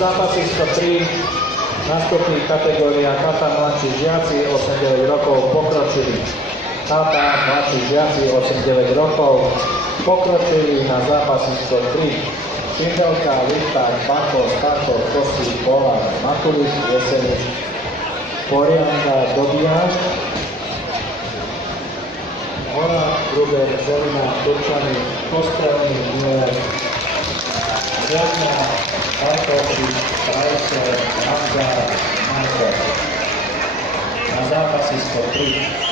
zápasisko 3, nastupí kategória kata mladší žiaci 8-9 rokov pokročili. Kata mladší žiaci 8-9 rokov pokročili na zápasisko 3. Šindelka, Lipták, Bako, Starko, Kostík, Polák, Matulis, Veselič, Porianka, Dobiaš, Hora, Gruber, Zelina, Turčany, Kostrelný, Miller, Žiadna, Barkovčík, Trajce, Hamza, Marko. Na zápasisko 3.